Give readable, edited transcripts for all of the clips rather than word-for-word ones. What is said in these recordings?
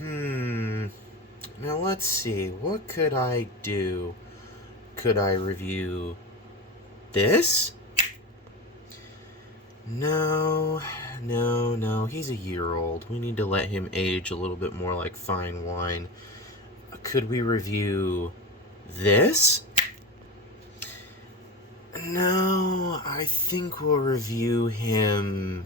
Now let's see. What could I do? Could I review this? No, no. He's a year old. We need to let him age a little bit more like fine wine. Could we review this? No, I think we'll review him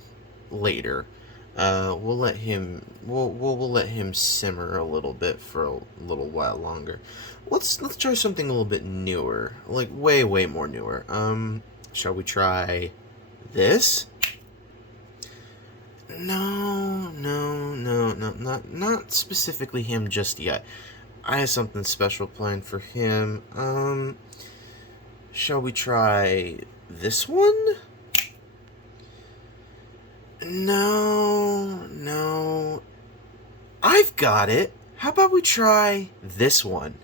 later. We'll let him we'll let him simmer a little bit for a little while longer. Let's try something a little bit newer, like way more newer. Shall we try this? No, not specifically him just yet. I have something special planned for him. Shall we try this one? No. I've got it. How about we try this one?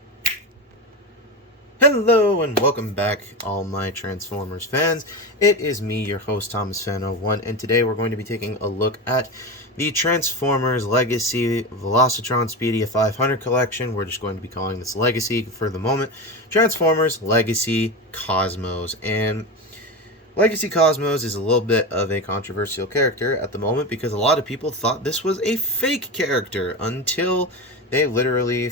Hello and welcome back, all my Transformers fans. It is me, your host, Thomas Fan01, and today we're going to be taking a look at the Transformers Legacy Velocitron Speedia 500 collection. We're just going to be calling this Legacy for the moment. Transformers Legacy Cosmos. And Legacy Cosmos is a little bit of a controversial character at the moment because a lot of people thought this was a fake character until they literally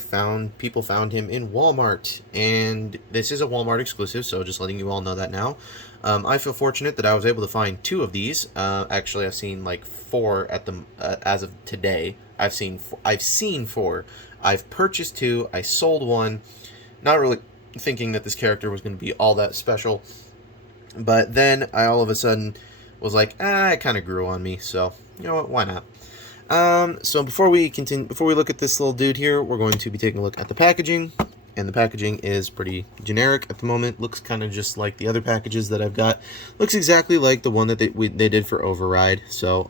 people found him in Walmart, and this is a Walmart exclusive, so just letting you all know that now. I feel fortunate that I was able to find 2 of these. Actually, I've seen like 4 at the as of today. I've seen 4. I've purchased 2. I sold 1. Not really thinking that this character was going to be all that special, but then I all of a sudden was like, it kind of grew on me. So you know what? Why not? So before we look at this little dude here, we're going to be taking a look at the packaging, and the packaging is pretty generic at the moment. Looks kind of just like the other packages that I've got. Looks exactly like the one that they did for Override. So,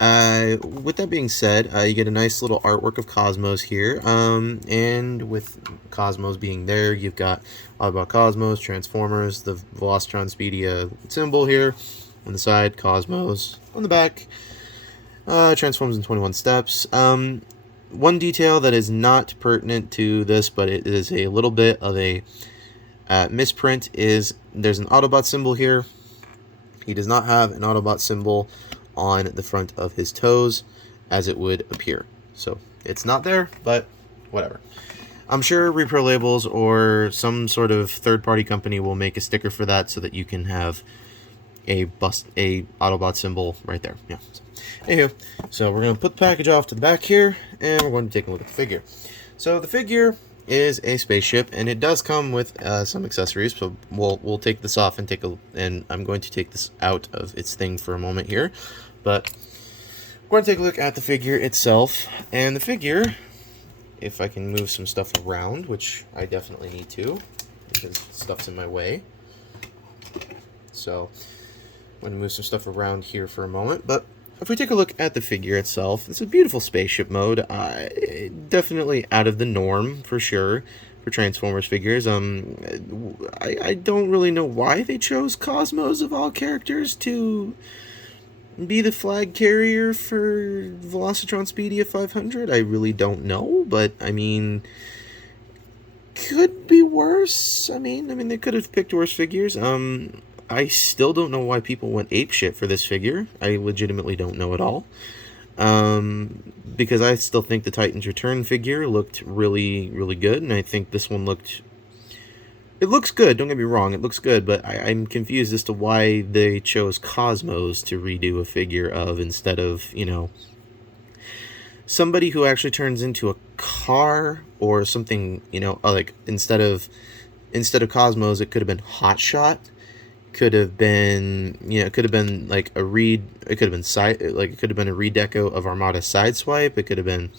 with that being said, you get a nice little artwork of Cosmos here, and with Cosmos being there, you've got all about Cosmos, Transformers, the Velocitron Speedia symbol here on the side, Cosmos on the back. Transforms in 21 steps. One detail that is not pertinent to this, but it is a little bit of a misprint, is there's an Autobot symbol here. He does not have an Autobot symbol on the front of his toes, as it would appear. So it's not there, but whatever. I'm sure Repro Labels or some sort of third-party company will make a sticker for that so that you can have a Autobot symbol right there. Yeah. Anywho, so we're going to put the package off to the back here, and we're going to take a look at the figure. So the figure is a spaceship, and it does come with some accessories. So we'll take this off and I'm going to take this out of its thing for a moment here. But we're going to take a look at the figure itself, and the figure, if I can move some stuff around, which I definitely need to, because stuff's in my way. So I'm going to move some stuff around here for a moment, but if we take a look at the figure itself, it's a beautiful spaceship mode. Definitely out of the norm, for sure, for Transformers figures. I don't really know why they chose Cosmos, of all characters, to be the flag carrier for Velocitron Speedia 500. I really don't know, but, I mean, could be worse. I mean, they could have picked worse figures. I still don't know why people went apeshit for this figure. I legitimately don't know at all. Because I still think the Titans Return figure looked really, really good, and I think this one it looks good, don't get me wrong, it looks good, but I'm confused as to why they chose Cosmos to redo a figure of instead of, somebody who actually turns into a car or something, like instead of Cosmos, it could have been Hotshot. Could have been, it could have been like a it could have been it could have been a redeco of Armada Sideswipe. It could have been,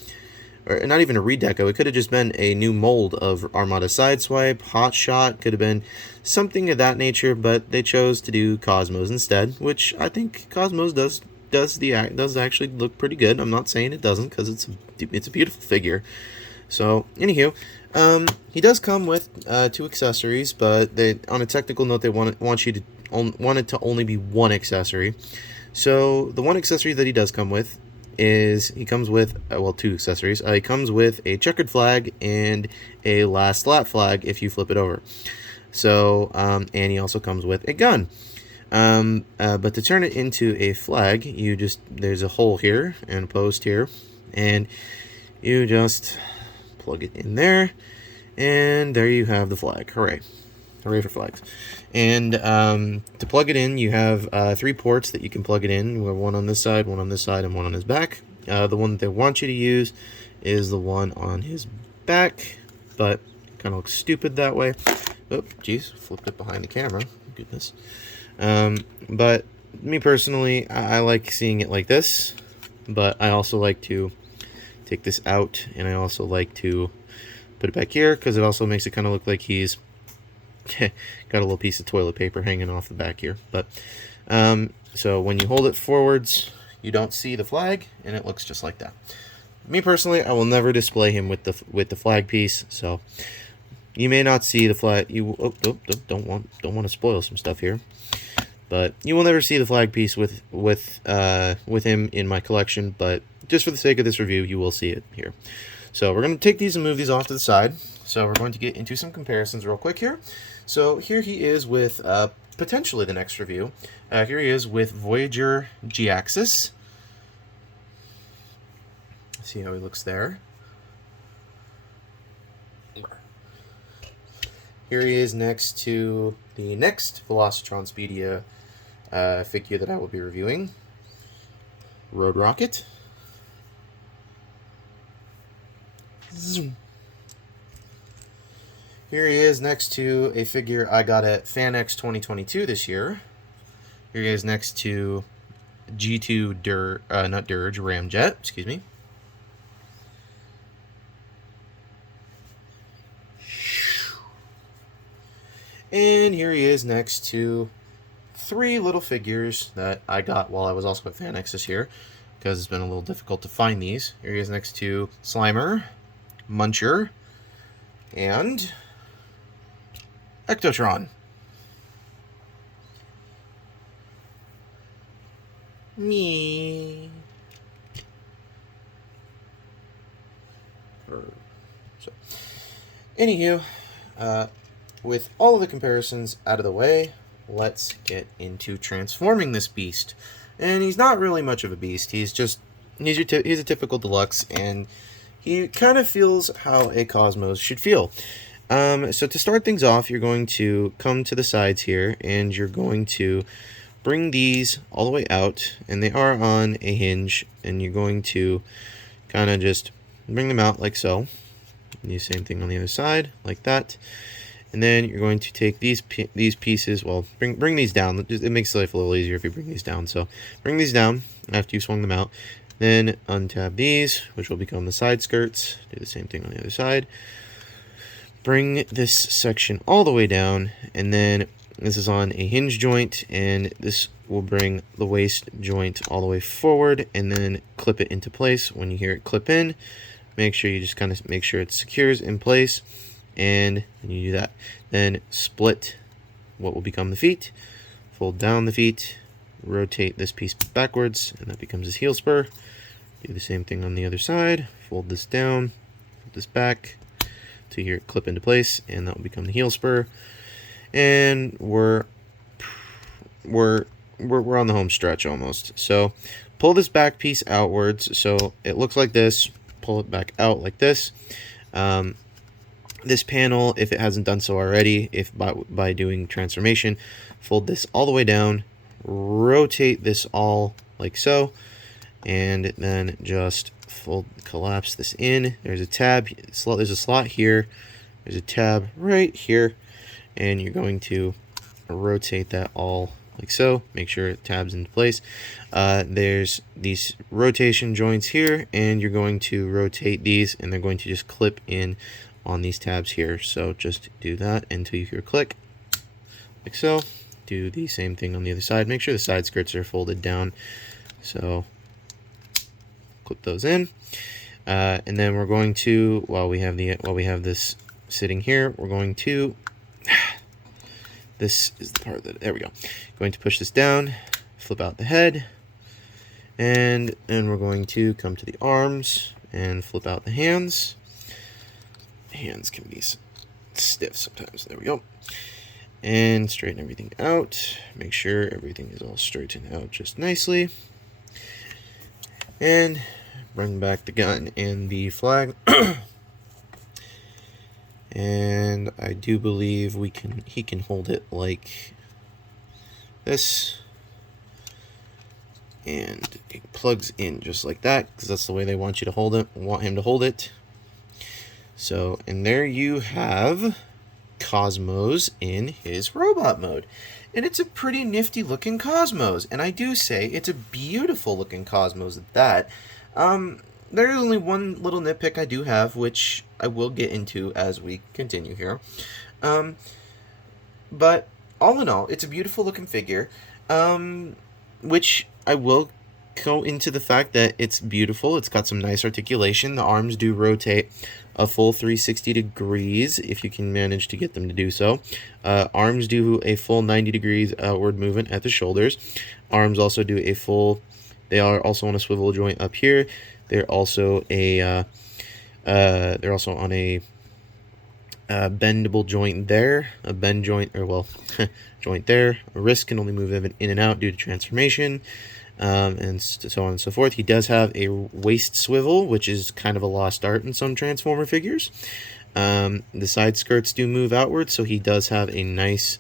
or not even a redeco. It could have just been a new mold of Armada Sideswipe. Hotshot could have been something of that nature, but they chose to do Cosmos instead, which I think Cosmos does actually look pretty good. I'm not saying it doesn't, because it's a beautiful figure. So, anywho, he does come with 2 accessories, but on a technical note, they want it to only be 1 accessory. So, the 1 accessory that he does come with is he comes with, well, 2 accessories. He comes with a checkered flag and a last slat flag if you flip it over. So, and he also comes with a gun. But to turn it into a flag, there's a hole here and a post here, and you just plug it in there, and there you have the flag. Hooray. Hooray for flags. And to plug it in, you have 3 ports that you can plug it in. We have one on this side, one on this side, and one on his back. The one that they want you to use is the one on his back, but it kind of looks stupid that way. Oh, geez, flipped it behind the camera. Goodness. But me personally, I like seeing it like this, but I also like to take this out, and I also like to put it back here because it also makes it kind of look like he's got a little piece of toilet paper hanging off the back here. But so when you hold it forwards, you don't see the flag, and it looks just like that. Me personally, I will never display him with the flag piece, so you may not see the flag. Don't want to spoil some stuff here, but you will never see the flag piece with him in my collection. But just for the sake of this review, you will see it here. So we're going to take these and move these off to the side. So we're going to get into some comparisons real quick here. So here he is with potentially the next review. Here he is with Voyager G-Axis. See how he looks there. Here he is next to the next Velocitron Speedia figure that I will be reviewing, Road Rocket. Zoom. Here he is next to a figure I got at FanX 2022 this year. Here he is next to G2 Ramjet, excuse me. And here he is next to 3 little figures that I got while I was also at FanX this year, because it's been a little difficult to find these. Here he is next to Slimer, Muncher, and Ectotron. Me. So, anywho, with all of the comparisons out of the way, let's get into transforming this beast. And he's not really much of a beast. He's a typical deluxe, and he kind of feels how a Cosmos should feel. So to start things off, you're going to come to the sides here, and you're going to bring these all the way out, and they are on a hinge, and you're going to kind of just bring them out like so. And do the same thing on the other side, like that. And then you're going to take these pieces, well, bring these down. It makes life a little easier if you bring these down. So bring these down after you swung them out. Then untab these, which will become the side skirts. Do the same thing on the other side. Bring this section all the way down, and then this is on a hinge joint, and this will bring the waist joint all the way forward, and then clip it into place. When you hear it clip in, make sure you just kind of make sure it secures in place, and you do that. Then split what will become the feet, fold down the feet, rotate this piece backwards, and that becomes his heel spur. Do the same thing on the other side. Fold this down, fold this back to hear it clip into place, and that will become the heel spur. And we're on the home stretch almost. So pull this back piece outwards so it looks like this. Pull it back out like this. This panel, if it hasn't done so already, if by doing transformation, fold this all the way down, rotate this all like so, and then just collapse this in. There's a tab, there's a slot here, there's a tab right here, and you're going to rotate that all like so. Make sure it tabs into place. There's these rotation joints here, and you're going to rotate these, and they're going to just clip in on these tabs here. So just do that until you hear click, like so. Do the same thing on the other side. Make sure the side skirts are folded down. So clip those in, and then we're going to, while we have this sitting here, we're going to, this is the part that, there we go, going to push this down, flip out the head, And we're going to come to the arms and flip out the hands. Hands can be stiff sometimes. There we go. And straighten everything out. Make sure everything is all straightened out just nicely. And bring back the gun and the flag. And I do believe he can hold it like this. And it plugs in just like that, because that's the way they want you to hold it, want him to hold it. So, and there you have Cosmos in his robot mode. And it's a pretty nifty looking Cosmos, and I do say it's a beautiful looking Cosmos at that. There is only one little nitpick I do have, which I will get into as we continue here. But all in all, it's a beautiful looking figure, which I will go into the fact that it's beautiful. It's got some nice articulation. The arms do rotate a full 360 degrees if you can manage to get them to do so. Arms do a full 90 degrees outward movement at the shoulders. Arms also do a full, they are also on a swivel joint up here. They're also a they're also on a bendable joint there, a bend joint, or well, joint there. A wrist can only move in and out due to transformation, and so on and so forth. He does have a waist swivel, which is kind of a lost art in some Transformer figures. The side skirts do move outward, so he does have a nice,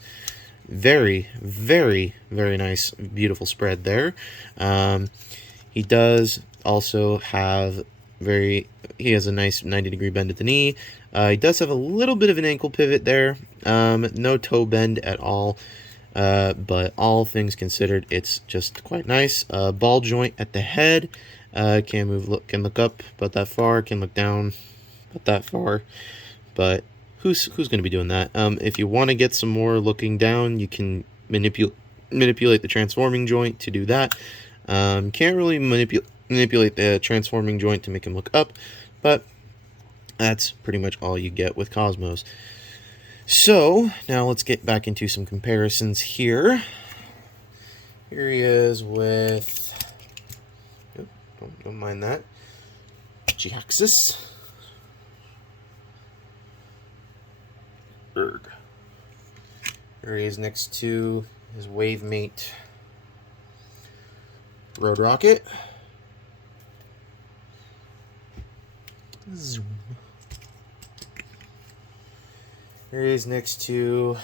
very, very, very nice, beautiful spread there. He does also have he has a nice 90-degree bend at the knee. He does have a little bit of an ankle pivot there. No toe bend at all. But all things considered, it's just quite nice. Ball joint at the head. Can look up about that far. Can look down about that far. But who's going to be doing that? If you want to get some more looking down, you can manipulate the transforming joint to do that. Can't really manipulate the transforming joint to make him look up, but that's pretty much all you get with Cosmos. So now let's get back into some comparisons here. Here he is with, don't mind that, G-Axis. Here he is next to his wave mate Road Rocket. Zoom. Here he is next to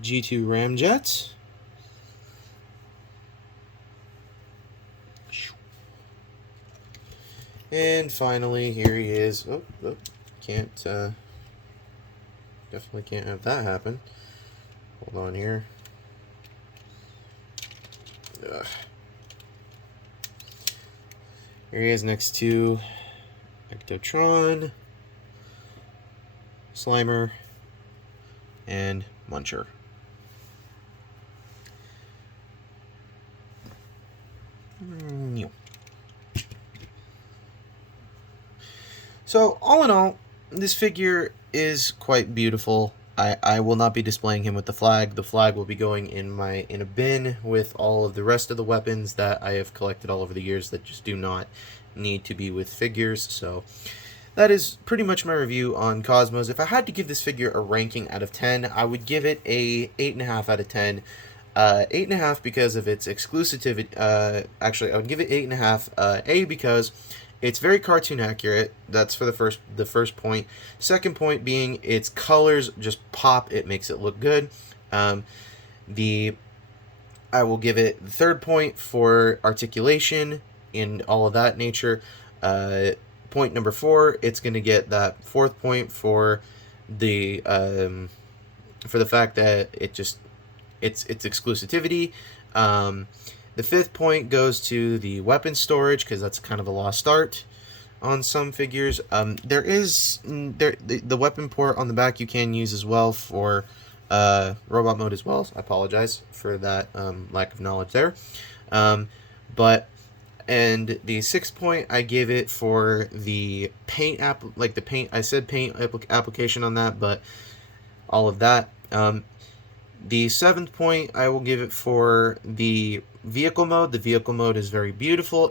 G2 Ramjet. And finally, here he is. Can't, definitely can't have that happen. Hold on here. Ugh. Here he is next to Ectotron, Slimer, and Muncher. So, all in all, this figure is quite beautiful. I will not be displaying him with the flag. The flag will be going in a bin with all of the rest of the weapons that I have collected all over the years that just do not need to be with figures. So that is pretty much my review on Cosmos. If I had to give this figure a ranking out of 10, I would give it a 8.5 out of 10. 8.5 because of its exclusivity. Actually, I would give it 8.5. A, because it's very cartoon accurate. That's for the first point. Second point being its colors just pop. It makes it look good. I will give it the third point for articulation and all of that nature. Point number 4, it's going to get that fourth point for the fact that it's exclusivity. The fifth point goes to the weapon storage, because that's kind of a lost art on some figures. There is the weapon port on the back you can use as well for robot mode as well. I apologize for that lack of knowledge there. And the sixth point, I gave it for the paint I said paint application on that, but all of that. The seventh point, I will give it for the vehicle mode. The vehicle mode is very beautiful.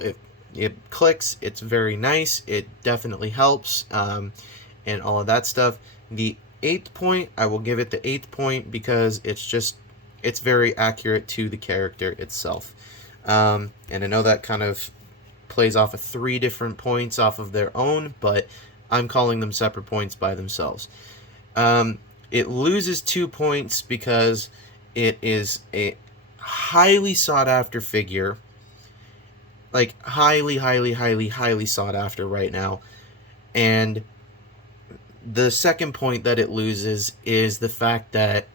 It clicks. It's very nice. It definitely helps, and all of that stuff. The 8th point, I will give it the 8th point because it's very accurate to the character itself. And I know that kind of plays off of 3 different points off of their own, but I'm calling them separate points by themselves. It loses 2 points because it is a highly sought after figure. Like, highly sought after right now. And the second point that it loses is the fact that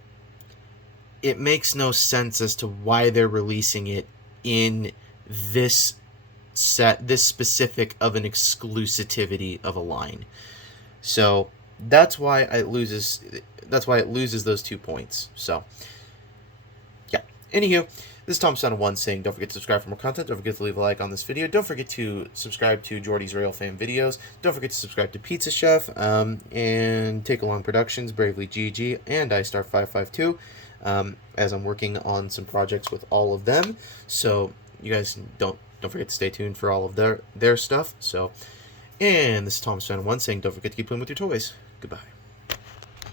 it makes no sense as to why they're releasing it in this specific of an exclusivity of a line. So that's why it loses those 2 points. So yeah. Anywho, this is ThomasFan1 saying don't forget to subscribe for more content. Don't forget to leave a like on this video. Don't forget to subscribe to Jordy's Rail Fan videos. Don't forget to subscribe to Pizza Chef, and Take Along Productions, Bravely GG, and iStar552, as I'm working on some projects with all of them. So you guys don't forget to stay tuned for all of their stuff. So, and this is ThomasFan1 saying don't forget to keep playing with your toys. Goodbye.